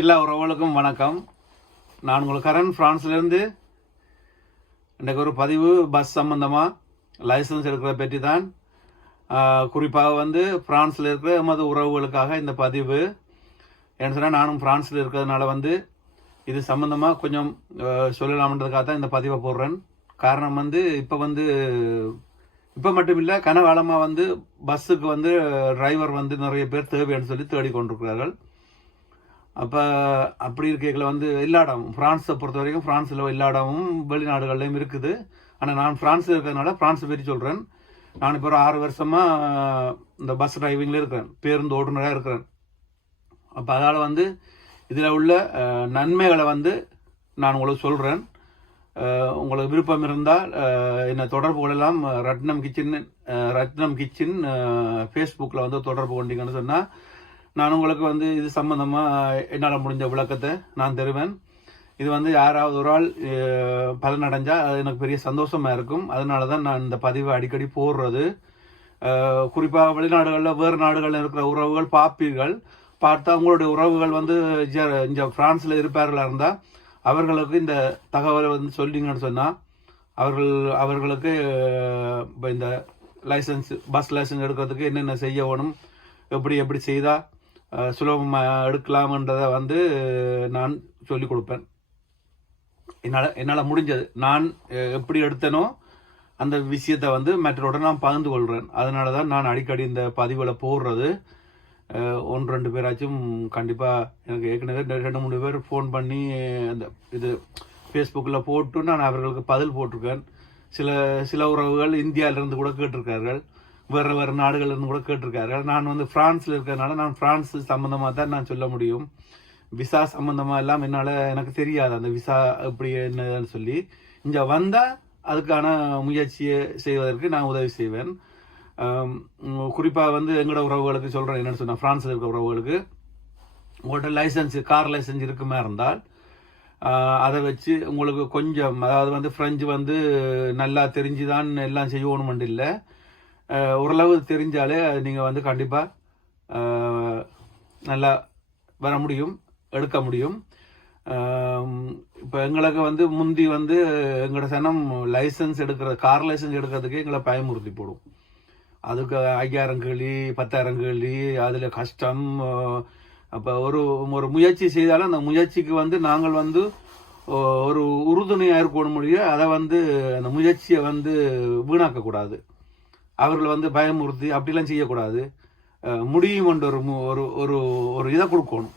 எல்லா உறவுகளுக்கும் வணக்கம். நான் உங்களுக்கு கரண் பிரான்ஸ்லேருந்து. இன்றைக்கு ஒரு பதிவு பஸ் சம்பந்தமாக லைசன்ஸ் எடுக்கிறத பற்றி தான். குறிப்பாக பிரான்ஸில் இருக்கிற எமது உறவுகளுக்காக இந்த பதிவு. ஏன்னு சொன்னால் நானும் பிரான்ஸில் இருக்கிறதுனால இது சம்பந்தமாக கொஞ்சம் சொல்லலாம்ன்றதுக்காக தான் இந்த பதிவை போடுறேன். காரணம் இப்போ மட்டும் இல்லை, கனகாலமாக பஸ்ஸுக்கு டிரைவர் நிறைய பேர் தேவைன்னு சொல்லி தேடிக்கொண்டிருக்கிறார்கள். அப்போ அப்படி இருக்கைகளை எல்லா இடமும் ஃப்ரான்ஸை பொறுத்த வரைக்கும் ஃப்ரான்ஸில் எல்லா இடமும் வெளிநாடுகள்லையும் இருக்குது. ஆனால் நான் ஃப்ரான்ஸில் இருக்கிறதுனால ஃப்ரான்ஸை பற்றி சொல்கிறேன். நான் இப்போ ஒரு 6 வருஷமாக இந்த பஸ் டிரைவிங்கில் இருக்கிறேன், பேருந்து ஓட்டுநராக இருக்கிறேன். அப்போ அதனால் இதில் உள்ள நன்மைகளை நான் உங்களுக்கு சொல்கிறேன். உங்களுக்கு விருப்பம் இருந்தால் என்னை தொடர்பு கொள்ளலாம். ரத்னம் கிச்சன் ஃபேஸ்புக்கில் தொடர்பு கொண்டீங்கன்னு சொன்னால் நான் உங்களுக்கு இது சம்பந்தமாக என்னால் முடிஞ்ச விளக்கத்தை நான் தருவேன். இது யாராவது ஒரு ஆள் பலனடைஞ்சால் அது எனக்கு பெரிய சந்தோஷமாக இருக்கும். அதனால தான் நான் இந்த பதிவை அடிக்கடி போடுறது. குறிப்பாக வெளிநாடுகளில் வேறு நாடுகளில் இருக்கிற உறவுகள் பார்த்தா உங்களுடைய உறவுகள் இங்கே ஃப்ரான்ஸில் இருப்பார்களாக இருந்தால் அவர்களுக்கு இந்த தகவலை சொல்லிங்கன்னு சொன்னால் அவர்களுக்கு இப்போ இந்த பஸ் லைசன்ஸ் எடுக்கிறதுக்கு என்னென்ன செய்ய வேணும், எப்படி செய்தால் சுலபமாக எடுக்கலாம்ன்றதை நான் சொல்லிக் கொடுப்பேன். என்னால் முடிஞ்சது நான் எப்படி எடுத்தனோ அந்த விஷயத்தை மற்றோட நான் பகிர்ந்து கொள்கிறேன். அதனால தான் நான் அடிக்கடி இந்த பதிவில் போடுறது. 1-2 பேராச்சும் கண்டிப்பாக எனக்கு ஏற்கனவே 2-3 பேர் ஃபோன் பண்ணி அந்த இது ஃபேஸ்புக்கில் போட்டு நான் அவர்களுக்கு பதில் போட்டிருக்கேன். சில உறவுகள் இந்தியாவிலிருந்து கூட கேட்டிருக்கார்கள், வேறு நாடுகள்லேருந்து கூட கேட்டிருக்கார்கள். நான் ஃப்ரான்ஸில் இருக்கிறதுனால நான் ஃப்ரான்ஸ் சம்மந்தமாக தான் நான் சொல்ல முடியும். விசா சம்மந்தமாக எல்லாம் எனக்கு தெரியாது, அந்த விசா எப்படி என்னன்னு சொல்லி. இங்கே வந்தால் அதுக்கான முயற்சியை செய்வதற்கு நான் உதவி செய்வேன். குறிப்பாக எங்களோட உறவுகளுக்கு சொல்கிறேன். என்னென்னு சொன்னால், ஃப்ரான்ஸில் இருக்கிற உறவுகளுக்கு உங்கள்கிட்ட கார் லைசன்ஸ் இருக்குமா இருந்தால் அதை வச்சு உங்களுக்கு கொஞ்சம், அதாவது ஃப்ரெஞ்சு நல்லா தெரிஞ்சு தான் எல்லாம் செய்யணுமெண்டு இல்லை, ஓரளவு தெரிஞ்சாலே நீங்கள் கண்டிப்பாக நல்லா வர முடியும், எடுக்க முடியும். இப்போ எங்களுக்கு முந்தி எங்களோட சனம் லைசன்ஸ் கார் லைசன்ஸ் எடுக்கிறதுக்கு எங்களை பயமுறுத்தி போடும். அதுக்கு 5000 கேள்வி, 10,000 கேள்வி, அதில் கஷ்டம். அப்போ ஒரு முயற்சி செய்தாலும் அந்த முயற்சிக்கு நாங்கள் ஒரு உறுதுணையாக இருக்கணும் முடியும். அதை அந்த முயற்சியை வீணாக்கக்கூடாது. அவர்கள் பயமுறுத்தி அப்படிலாம் செய்யக்கூடாது. முடியும் ஒரு ஒரு ஒரு இதை கொடுக்கணும்,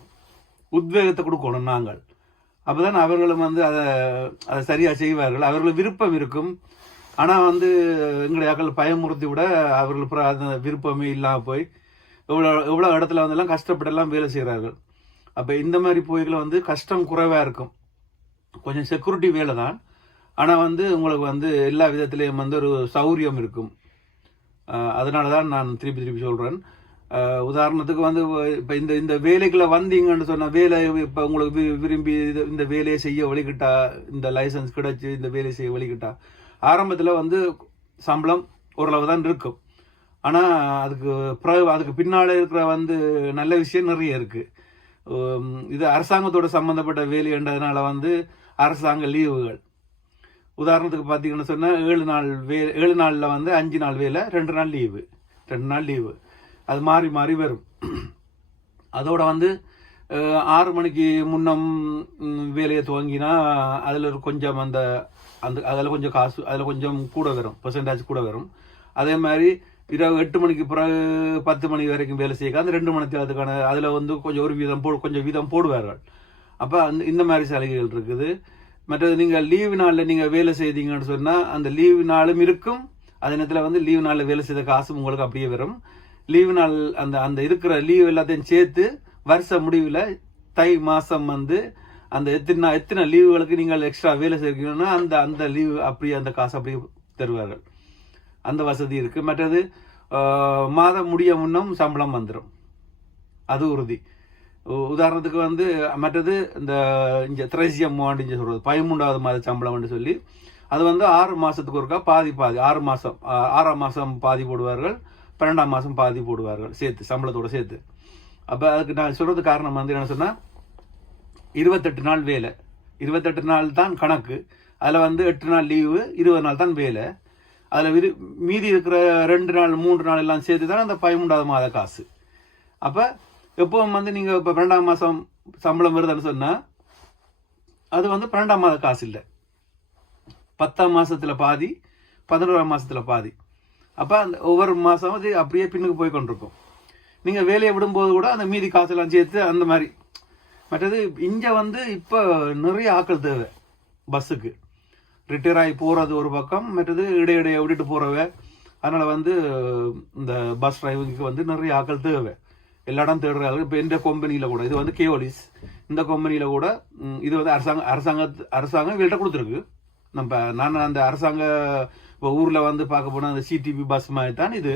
உத்வேகத்தை கொடுக்கணும் நாங்கள். அப்போ தான் அவர்களும் அதை சரியாக செய்வார்கள். அவர்களுக்கு விருப்பம் இருக்கும். ஆனால் எங்களுடைய ஆக்கள் பயமுறுத்தி விட அவர்கள் அந்த விருப்பமே இல்லாமல் போய் எவ்வளோ இடத்துல எல்லாம் கஷ்டப்பட்டெல்லாம் வேலை செய்கிறார்கள். அப்போ இந்த மாதிரி போய்களை கஷ்டம் குறைவாக இருக்கும். கொஞ்சம் செக்யூரிட்டி வேலை தான். ஆனால் உங்களுக்கு எல்லா விதத்துலேயும் ஒரு சௌரியம் இருக்கும். அதனால தான் நான் திருப்பி சொல்கிறேன். உதாரணத்துக்கு இப்போ இந்த வேலைக்குள்ள வந்தீங்கன்னு சொன்னால், வேலை இப்போ உங்களுக்கு விரும்பி இந்த வேலையை செய்ய வழிகிட்டா, இந்த லைசன்ஸ் கிடைச்சி இந்த வேலையை செய்ய வழிகிட்டா, ஆரம்பத்தில் சம்பளம் ஓரளவு தான் இருக்கும். ஆனால் அதுக்கு பின்னால் இருக்கிற நல்ல விஷயம் நிறைய இருக்குது. இது அரசாங்கத்தோட சம்மந்தப்பட்ட வேலைன்றதுனால அரசாங்க லீவுகள், உதாரணத்துக்கு பார்த்தீங்கன்னு சொன்னால் 7 நாளில் 5 நாள் வேலை, 2 நாள் லீவு. அது மாறி வரும். அதோட 6 மணிக்கு முன்னம் வேலையை துவங்கினா அதில் கொஞ்சம் அதில் கொஞ்சம் காசு, அதில் கொஞ்சம் கூட வரும், பெர்சன்டேஜ் கூட வரும். அதே மாதிரி இரவு 8 மணிக்கு பிறகு 10 மணி வரைக்கும் வேலை செய்ய அந்த 2 மணி அதுக்கான அதில் கொஞ்சம் வீதம் போடுவார்கள். அப்போ இந்த மாதிரி சலுகைகள் இருக்குது. மற்றது நீங்கள் லீவு நாளில் நீங்கள் வேலை செய்தீங்கன்னு சொன்னால் அந்த லீவு நாளும் இருக்கும். அதே நேரத்தில் லீவு நாளில் வேலை செய்த காசும் உங்களுக்கு அப்படியே வரும். லீவு நாள் அந்த இருக்கிற லீவ் எல்லாத்தையும் சேர்த்து வருஷ முடிவில் தை மாதம் அந்த எத்தனை லீவுகளுக்கு நீங்கள் எக்ஸ்ட்ரா வேலை செய்யணும்னா அந்த லீவு அப்படியே அந்த காசு அப்படியே தருவார்கள். அந்த வசதி இருக்குது. மற்றது மாதம் முடிய முன்னும் சம்பளம் வந்துடும், அது உறுதி. உதாரணத்துக்கு மற்றது இந்த இங்கே திரைசியம் ஆண்டு சொல்கிறது 13வது மாத சம்பளம்னு சொல்லி அது 6 மாதத்துக்கு ஒருக்கா பாதி 6 மாதம் 6ஆம் மாதம் பாதி போடுவார்கள், 12ஆம் மாதம் பாதி போடுவார்கள் சேர்த்து, சம்பளத்தோடு சேர்த்து. அப்போ அதுக்கு நான் சொல்கிறது காரணம் என்ன சொன்னால், 28 நாள் வேலை, 28 நாள் தான் கணக்கு. அதில் வந்து 8 நாள் லீவு, 20 நாள் தான் வேலை. அதில் மீதி இருக்கிற 2 நாள் 3 நாள் எல்லாம் சேர்த்து தான் அந்த 13வது மாத காசு. அப்போ எப்பவும் வந்து நீங்கள் இப்போ 12ஆம் மாதம் சம்பளம் வருதுன்னு சொன்னால் அது வந்து 12ஆம் மாத காசு இல்லை, 10ஆம் மாதத்தில் பாதி, 11ஆம் மாதத்தில் பாதி. அப்போ அந்த ஒவ்வொரு மாதம் அது அப்படியே பின்னுக்கு போய் கொண்டிருக்கும். நீங்கள் வேலையை விடும்போது கூட அந்த மீதி காசெல்லாம் சேர்த்து அந்த மாதிரி. மற்றது இங்கே வந்து இப்போ நிறைய ஆட்கள் தேவை பஸ்ஸுக்கு. ரிட்டையர் ஆகி போகிறது ஒரு பக்கம், மற்றது இடையிடையே விட்டுட்டு போகிறவ. அதனால் வந்து இந்த பஸ் டிரைவிங்க்கு வந்து நிறைய ஆட்கள் தேவை, எல்லா இடம் தேடுறாங்க. இப்போ இந்த கம்பெனியில் கூட, இது வந்து கேஓலிஸ், இந்த கம்பெனியில் கூட இது வந்து அரசாங்கம் இவர்கிட்ட கொடுத்துருக்கு. நான் அந்த அரசாங்க இப்போ ஊரில் வந்து பார்க்க போனால் அந்த சிடிபி பஸ் மாதிரி தான் இது.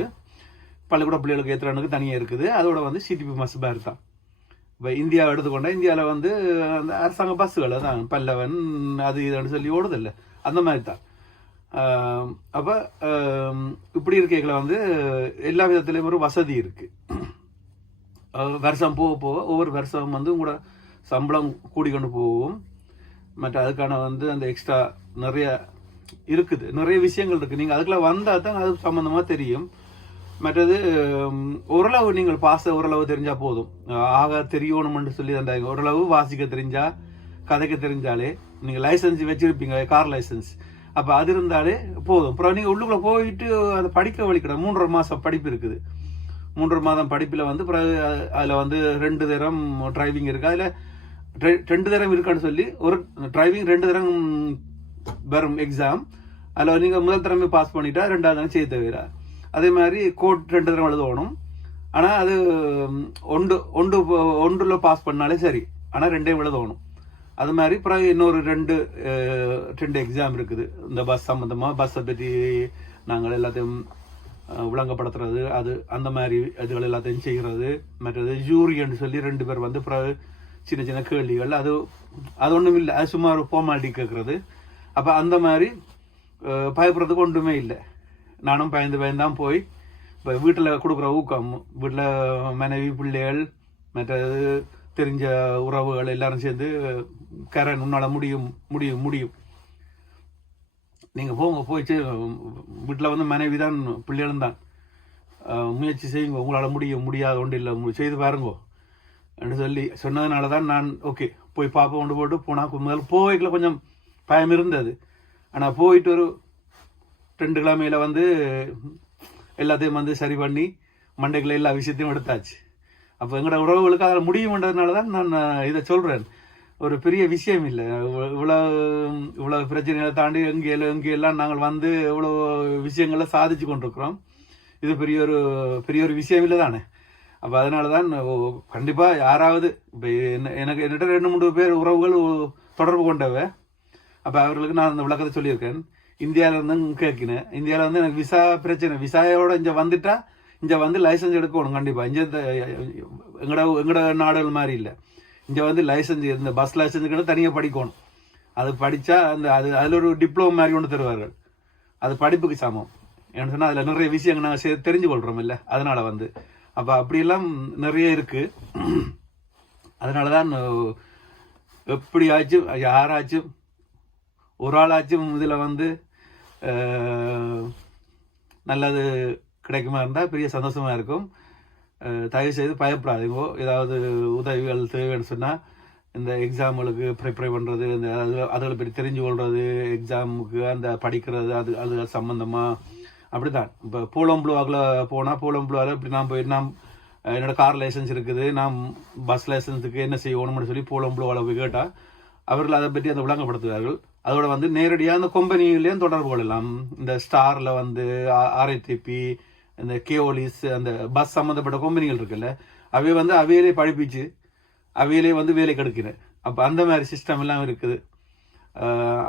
பள்ளிக்கூட பிள்ளைகளுக்கு ஏற்றுறனுக்கு தனியாக இருக்குது. அதோட வந்து சிடிபி பஸ் மாதிரி தான். இப்போ இந்தியாவை எடுத்துக்கொண்டா இந்தியாவில் வந்து அந்த அரசாங்க பஸ்ஸுகள் தான் பல்லவன் அது இதுன்னு சொல்லி ஓடுதில்லை, அந்த மாதிரி தான். அப்போ இப்படி இருக்கைகளை வந்து எல்லா விதத்துலேயும் ஒரு வசதி இருக்குது. வருஷம் போக போக ஒவ்வொரு வருஷம் வந்து உங்களோட சம்பளம் கூடிக்கொண்டு போகும். மற்ற அதுக்கான வந்து அந்த எக்ஸ்ட்ரா நிறைய இருக்குது, நிறைய விஷயங்கள் இருக்குது. நீங்கள் அதுக்குள்ள வந்தால் தான் அது சம்மந்தமாக தெரியும். மற்றது ஓரளவு நீங்கள் ஓரளவு தெரிஞ்சால் போதும். ஆக தெரியணும்னு சொல்லி தந்தாங்க. ஓரளவு வாசிக்க தெரிஞ்சா, கதைக்க தெரிஞ்சாலே, நீங்கள் லைசன்ஸ் வச்சிருப்பீங்க, கார் லைசன்ஸ், அப்போ அது இருந்தாலே போதும். அப்புறம் நீங்கள் உள்ளுக்குள்ளே போயிட்டு அதை படிக்க வலிக்கிட 3.5 மாதம் படிப்பு இருக்குது. 3.5 மாதம் படிப்பில் வந்து பிறகு அதில் வந்து 2 தரம் டிரைவிங் இருக்குது. அதில் 2 தரம் இருக்கான்னு சொல்லி ஒரு டிரைவிங் 2 தரம் வரும் எக்ஸாம். அதில் நீங்கள் முதல் தரமே பாஸ் பண்ணிட்டா 2ஆவது தரம் செய்ய தவிர. அதே மாதிரி கோட் 2 தரம் எழுதணும். ஆனால் அது ஒன்றில் பாஸ் பண்ணாலே சரி, ஆனால் 2ஐயும் எழுதணும். அது மாதிரி பிறகு இன்னொரு 2 எக்ஸாம் இருக்குது இந்த பஸ் சம்மந்தமாக. பஸ்ஸை பற்றி நாங்கள் எல்லாத்தையும் விளங்கப்படுத்துறது, அது அந்த மாதிரி இதுகள் எல்லாத்தையும் செய்கிறது. மற்றது ஜூரின்னு சொல்லி 2 பேர் வந்து பிறகு சின்ன சின்ன கேள்விகள், அது ஒன்றும் இல்லை, அது சும்மா ஒரு ஃபார்மாலிட்டி கேட்குறது. அப்போ அந்த மாதிரி பயப்படுறதுக்கு ஒன்றுமே இல்லை. நானும் பயந்தான் போய் இப்போ வீட்டில் கொடுக்குற ஊக்கம், வீட்டில் மனைவி பிள்ளைகள் மற்றது தெரிஞ்ச உறவுகள் எல்லாரும் சேர்ந்து கரண் உன்னால் முடியும் முடியும் முடியும் நீங்கள் போயிச்சு வீட்டில் வந்து மனைவி தான் பிள்ளைகளும் தான் முயற்சி செய்யுங்க, உங்களால் முடியாத ஒன்று இல்லை, செய்து பாருங்கோ என்று சொல்லி சொன்னதுனால தான் நான் ஓகே போய் பார்ப்போம் கொண்டு போட்டு போனால் முதல்ல போய்க்குள்ள கொஞ்சம் பயம் இருந்தது. ஆனால் போயிட்டு ஒரு 2 கிழமையில் வந்து எல்லாத்தையும் வந்து சரி பண்ணி மண்டைக்குள்ள எல்லா விஷயத்தையும் எடுத்தாச்சு. அப்போ எங்களோட உறவுகளுக்கு அதில் முடியும்ன்றதுனால தான் நான் இதை சொல்கிறேன். ஒரு பெரிய விஷயம் இல்லை. இவ்வளோ பிரச்சனைகளை தாண்டி எங்கெல்லாம் நாங்கள் வந்து இவ்வளோ விஷயங்களை சாதிச்சு கொண்டிருக்கிறோம். இது பெரிய ஒரு விஷயம் இல்லை தானே. அப்போ அதனால தான் கண்டிப்பாக யாராவது இப்போ என்னிட்ட 2-3 பேர் உறவுகள் தொடர்பு கொண்டவ. அப்போ அவர்களுக்கு நான் அந்த விளக்கத்தை சொல்லியிருக்கேன். இந்தியாவிலேருந்து கேட்கினேன். இந்தியாவில் வந்து எனக்கு விசா பிரச்சனை, விசாயோட இங்கே வந்துட்டா இங்கே வந்து லைசன்ஸ் எடுக்கணும் கண்டிப்பாக. இங்கே எங்களோட நாடுகள் மாதிரி இல்லை. இங்கே வந்து லைசன்ஸ், இந்த பஸ் லைசன்ஸுக்கு தனியாக படிக்கணும். அது படித்தா அதில் ஒரு டிப்ளமோ மாதிரி ஒன்று தருவார்கள். அது படிப்புக்கு சமம். ஏன்னு சொன்னால் அதில் நிறைய விஷயங்கள் நாங்கள் தெரிஞ்சு கொள்கிறோம் இல்லை, அதனால் வந்து அப்போ அப்படியெல்லாம் நிறைய இருக்குது. அதனால தான் எப்படியாச்சும் யாராச்சும் ஒரு ஆளாச்சும் இதில் வந்து நல்லது கிடைக்குமா இருந்தால் பெரிய சந்தோஷமாக இருக்கும். தயவுசெய்து பயப்படாதீங்கோ. ஏதாவது உதவிகள் தேவைன்னு சொன்னால் இந்த எக்ஸாம்களுக்கு ப்ரிப்பேர் பண்ணுறது, இந்த அதில் பற்றி தெரிஞ்சு கொள்வது, எக்ஸாமுக்கு அந்த படிக்கிறது, அது சம்மந்தமாக அப்படி தான். இப்போ பூலம்புழுவாக்கில் போனால் பூலம்புழுவாவில் இப்படி நான் போய் என்னோடய கார் லைசன்ஸ் இருக்குது, நான் பஸ் லைசன்ஸுக்கு என்ன செய்யணும்னு சொல்லி பூலம்புழுவாவில் போய் கேட்டால் அவர்கள் அதை பற்றி அந்த விளங்கப்படுத்துவார்கள். அதோட வந்து நேரடியாக அந்த கம்பெனிலேயும் தொடர்பு கொள்ளலாம். இந்த ஸ்டாரில் வந்து ஆர்ஐடிபி, இந்த கேஓலிஸ், அந்த பஸ் சம்மந்தப்பட்ட கம்பெனிகள் இருக்குல்ல, அவையே வந்து அவையிலே படிப்பிச்சு அவையிலே வந்து வேலை கிடைக்கிறேன். அப்போ அந்த மாதிரி சிஸ்டம் எல்லாம் இருக்குது.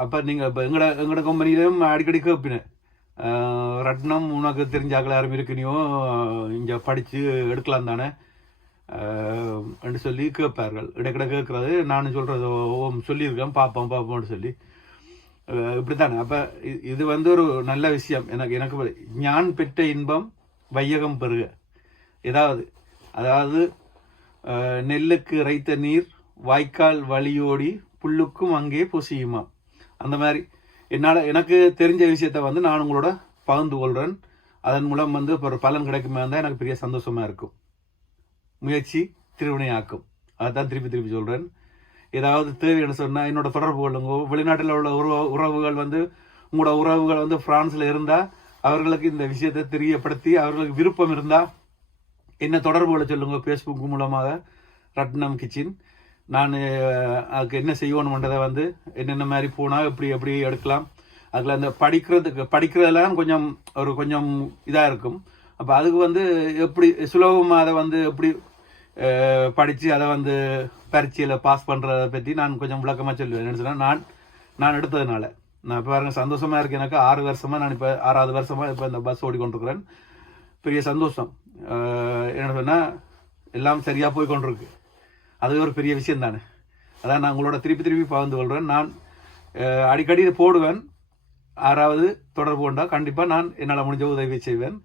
அப்போ நீங்கள் இப்போ எங்களோட கம்பெனியிலையும் அடிக்கடி கேட்பினேன், ரட்னம் உனக்கு தெரிஞ்சாக்கள் யாரும் இருக்குனியோ இங்கே படித்து எடுக்கலாம் தானே என்று சொல்லி கேட்பார்கள். இடைக்கிட கேட்குறது நானும் சொல்கிறது சொல்லியிருக்கேன், பார்ப்போம்னு சொல்லி இப்படி தானே. அப்போ இது வந்து ஒரு நல்ல விஷயம். எனக்கு ஞான் பெற்ற இன்பம் வையகம் பெறுக. அதாவது நெல்லுக்கு இறைத்த நீர் வாய்க்கால் வழியோடி புல்லுக்கும் அங்கே பொசியுமா. அந்த மாதிரி எனக்கு தெரிஞ்ச விஷயத்த வந்து நான் உங்களோட பகிர்ந்து கொள்கிறேன். அதன் மூலம் வந்து இப்போ ஒரு பலன் கிடைக்குமே இருந்தால் எனக்கு பெரிய சந்தோஷமாக இருக்கும். முயற்சி திருவினையாக்கும். அதுதான் திருப்பி திருப்பி சொல்கிறேன். ஏதாவது தேவைன்னு சொன்னால் என்னோட தொடர்பு கொள்ளுங்க. வெளிநாட்டில் உள்ள உறவுகள் வந்து உங்களோட உறவுகள் வந்து பிரான்ஸில் இருந்தால் அவர்களுக்கு இந்த விஷயத்தை தெரியப்படுத்தி அவர்களுக்கு விருப்பம் இருந்தால் என்ன தொடர்பு கொள்ள சொல்லுங்க. ஃபேஸ்புக் மூலமாக ரத்னம் கிச்சன். நான் அதுக்கு என்ன செய்யணுன்றதை வந்து என்னென்ன மாதிரி போனால் எப்படி எடுக்கலாம். அதில் அந்த படிக்கிறதெல்லாம் கொஞ்சம் இதாக இருக்கும். அப்போ அதுக்கு வந்து எப்படி சுலபமாக அதை வந்து எப்படி படித்து அதை வந்து பரீட்சையில் பாஸ் பண்ணுறதை பற்றி நான் கொஞ்சம் விளக்கமாக சொல்லுவேன். என்னென்னு சொன்னால் நான் எடுத்ததுனால நான் இப்போ பாருங்க சந்தோஷமாக இருக்கு. எனக்கு 6 வருஷமாக நான் இப்போ 6வது வருஷமாக இப்போ இந்த பஸ் ஓடிக்கொண்டிருக்கிறேன். பெரிய சந்தோஷம். என்ன சொன்னால் எல்லாம் சரியாக போய் கொண்டிருக்கு. அது ஒரு பெரிய விஷயம் தானே. அதான் நான் உங்களோட திருப்பி பகிர்ந்து கொள்கிறேன். நான் அடிக்கடி போடுவேன். 6வது தொடர்பு கொண்டால் கண்டிப்பாக நான் என்னால் முடிஞ்ச உதவி செய்வேன்.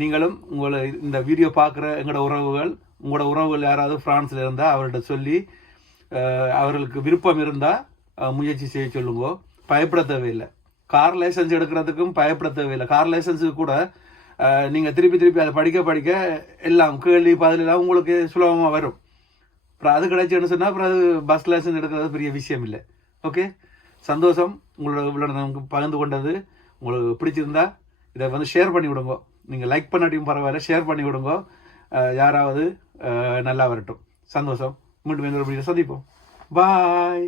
நீங்களும் உங்களை இந்த வீடியோ பார்க்குற உங்களோட உறவுகள் யாராவது பிரான்ஸில் இருந்தால் அவர்கிட்ட சொல்லி அவர்களுக்கு விருப்பம் இருந்தால் முயற்சி செய்ய சொல்லுங்க. பயப்பட தேவையில்லை. கார் லைசன்ஸ் எடுக்கிறதுக்கும் பயப்பட தேவையில்லை. கார் லைசன்ஸுக்கு கூட நீங்கள் திருப்பி அதை படிக்க எல்லாம் கேள்வி பதிலெல்லாம் உங்களுக்கு சுலபமாக வரும். அப்புறம் அது கிடைச்சுன்னு சொன்னால் அப்புறம் அது பஸ் லைசன்ஸ் எடுக்கிறது பெரிய விஷயம் இல்லை. ஓகே, சந்தோஷம். உங்களோட நமக்கு பகிர்ந்து கொண்டது உங்களுக்கு பிடிச்சிருந்தா இதை வந்து ஷேர் பண்ணி விடுங்க. நீங்கள் லைக் பண்ணாட்டியும் பரவாயில்ல, ஷேர் பண்ணி விடுங்க. யாராவது நல்லா வரட்டும். சந்தோஷம். மீண்டும் இன்னொரு வீடியோ சந்திப்போம். பாய்.